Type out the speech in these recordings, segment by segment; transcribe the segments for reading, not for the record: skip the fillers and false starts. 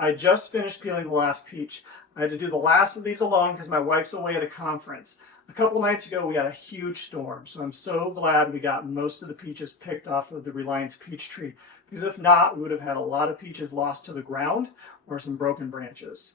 I just finished peeling the last peach. I had to do the last of these alone because my wife's away at a conference. A couple nights ago, we had a huge storm, so I'm so glad we got most of the peaches picked off of the Reliance peach tree, because if not, we would have had a lot of peaches lost to the ground or some broken branches.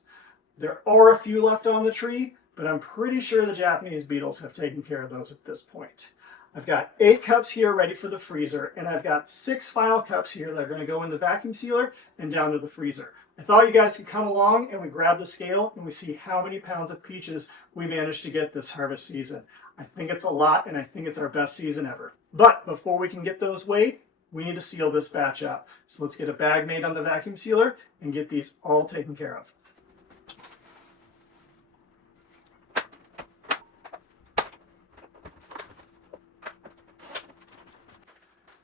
There are a few left on the tree, but I'm pretty sure the Japanese beetles have taken care of those at this point. I've got 8 cups here ready for the freezer, and I've got 6 final cups here that are going to go in the vacuum sealer and down to the freezer. I thought you guys could come along and we grab the scale and we see how many pounds of peaches we managed to get this harvest season. I think it's a lot, and I think it's our best season ever. But before we can get those weighed, we need to seal this batch up. So let's get a bag made on the vacuum sealer and get these all taken care of.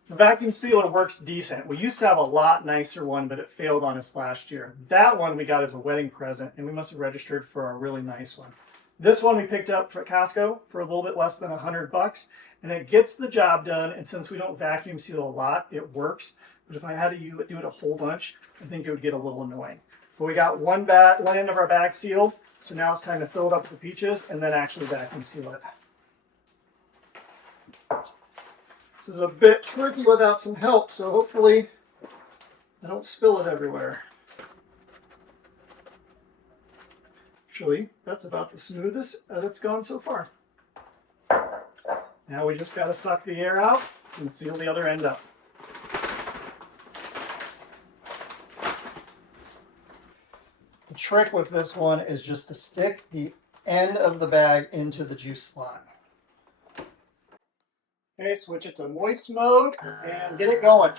The vacuum sealer works decent. We used to have a lot nicer one, but it failed on us last year. That one we got as a wedding present, and we must have registered for a really nice one. This one we picked up for Costco for a little bit less than $100, and it gets the job done. And since we don't vacuum seal a lot, it works. But if I had to do it a whole bunch, I think it would get a little annoying. But we got one end of our bag sealed, so now it's time to fill it up with the peaches and then actually vacuum seal it. This is a bit tricky without some help, so hopefully I don't spill it everywhere. Actually, that's about the smoothest as it's gone so far. Now we just got to suck the air out and seal the other end up. The trick with this one is just to stick the end of the bag into the juice slot. Okay, switch it to moist mode and get it going.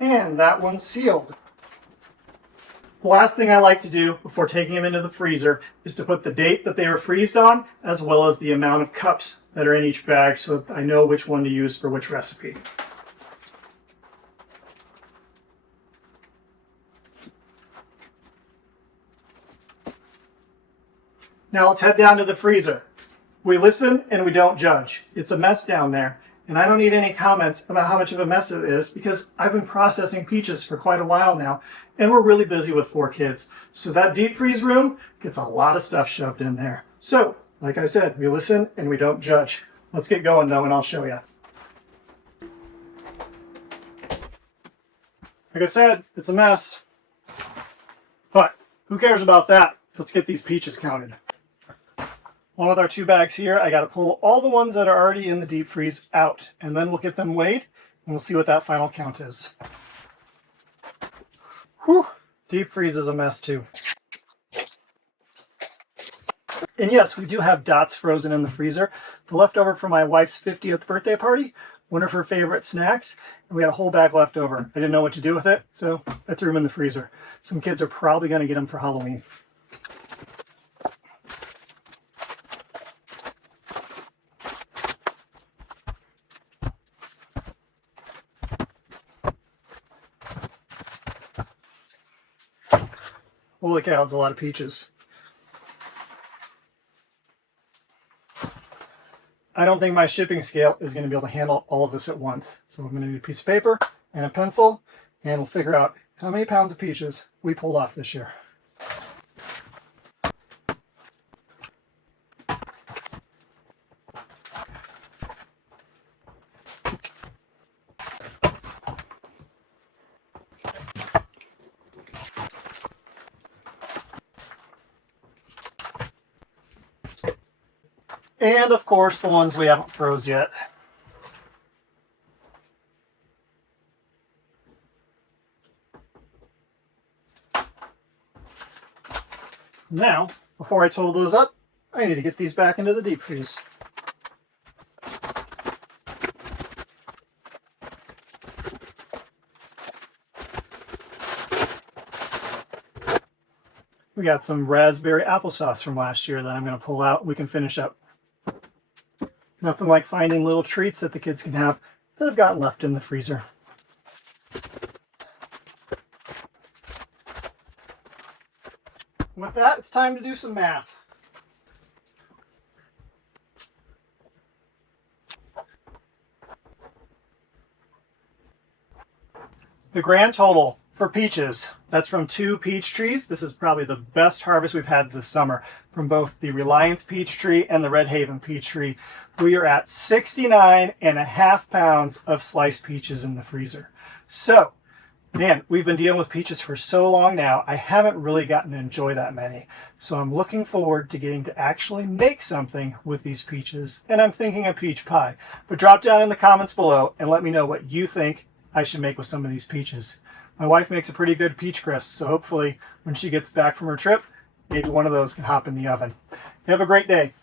And that one's sealed. The last thing I like to do before taking them into the freezer is to put the date that they were freezed on, as well as the amount of cups that are in each bag, so that I know which one to use for which recipe. Now let's head down to the freezer. We listen and we don't judge. It's a mess down there, and I don't need any comments about how much of a mess it is because I've been processing peaches for quite a while now, and we're really busy with 4 kids. So that deep freeze room gets a lot of stuff shoved in there. So, like I said, we listen and we don't judge. Let's get going though, and I'll show you. Like I said, it's a mess, but who cares about that? Let's get these peaches counted. Along with our 2 bags here, I got to pull all the ones that are already in the deep freeze out, and then we'll get them weighed, and we'll see what that final count is. Whew, deep freeze is a mess too. And yes, we do have dots frozen in the freezer. The leftover from my wife's 50th birthday party, one of her favorite snacks, and we had a whole bag left over. I didn't know what to do with it, so I threw them in the freezer. Some kids are probably going to get them for Halloween. Holy cow, it's a lot of peaches. I don't think my shipping scale is going to be able to handle all of this at once. So I'm going to need a piece of paper and a pencil, and we'll figure out how many pounds of peaches we pulled off this year. And of course, the ones we haven't froze yet. Now, before I total those up, I need to get these back into the deep freeze. We got some raspberry applesauce from last year that I'm going to pull out. We can finish up. Nothing like finding little treats that the kids can have that have gotten left in the freezer. With that, it's time to do some math. The grand total for peaches, that's from 2 peach trees. This is probably the best harvest we've had this summer from both the Reliance peach tree and the Redhaven peach tree. We are at 69.5 pounds of sliced peaches in the freezer. So, man, we've been dealing with peaches for so long now, I haven't really gotten to enjoy that many. So I'm looking forward to getting to actually make something with these peaches, and I'm thinking a peach pie. But drop down in the comments below and let me know what you think I should make with some of these peaches. My wife makes a pretty good peach crisp, so hopefully when she gets back from her trip, maybe one of those can hop in the oven. You have a great day.